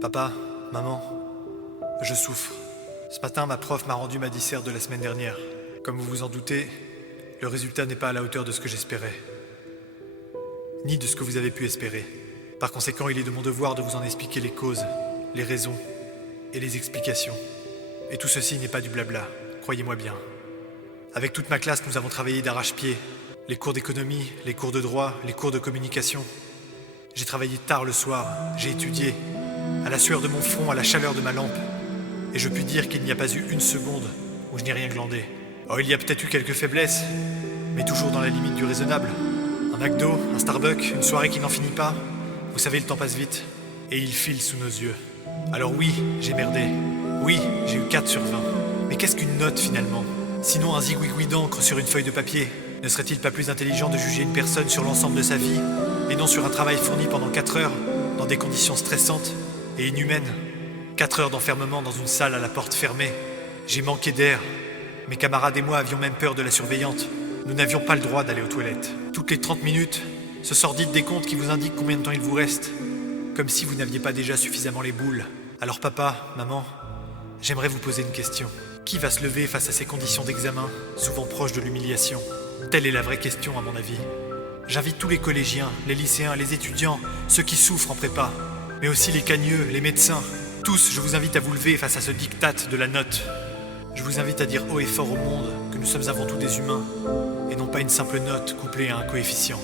Papa, maman, je souffre. Ce matin, ma prof m'a rendu ma disserte de la semaine dernière. Comme vous vous en doutez, le résultat n'est pas à la hauteur de ce que j'espérais, ni de ce que vous avez pu espérer. Par conséquent, il est de mon devoir de vous en expliquer les causes, les raisons et les explications. Et tout ceci n'est pas du blabla, croyez-moi bien. Avec toute ma classe, nous avons travaillé d'arrache-pied. Les cours d'économie, les cours de droit, les cours de communication. J'ai travaillé tard le soir, j'ai étudié, à la sueur de mon front, à la chaleur de ma lampe. Et je puis dire qu'il n'y a pas eu une seconde où je n'ai rien glandé. Oh, il y a peut-être eu quelques faiblesses, mais toujours dans la limite du raisonnable. Un McDo, un Starbucks, une soirée qui n'en finit pas. Vous savez, le temps passe vite, et il file sous nos yeux. Alors oui, j'ai merdé. Oui, j'ai eu 4 sur 20. Mais qu'est-ce qu'une note finalement? Sinon un zigouigoui d'encre sur une feuille de papier. Ne serait-il pas plus intelligent de juger une personne sur l'ensemble de sa vie, et non sur un travail fourni pendant 4 heures, dans des conditions stressantes et inhumaines? 4 heures d'enfermement dans une salle à la porte fermée. J'ai manqué d'air. Mes camarades et moi avions même peur de la surveillante. Nous n'avions pas le droit d'aller aux toilettes. Toutes les 30 minutes, ce sordide décompte qui vous indique combien de temps il vous reste. Comme si vous n'aviez pas déjà suffisamment les boules. Alors papa, maman, j'aimerais vous poser une question. Qui va se lever face à ces conditions d'examen, souvent proches de l'humiliation? Telle est la vraie question à mon avis. J'invite tous les collégiens, les lycéens, les étudiants, ceux qui souffrent en prépa, mais aussi les cagneux, les médecins. Tous, je vous invite à vous lever face à ce diktat de la note. Je vous invite à dire haut et fort au monde que nous sommes avant tout des humains, et non pas une simple note couplée à un coefficient.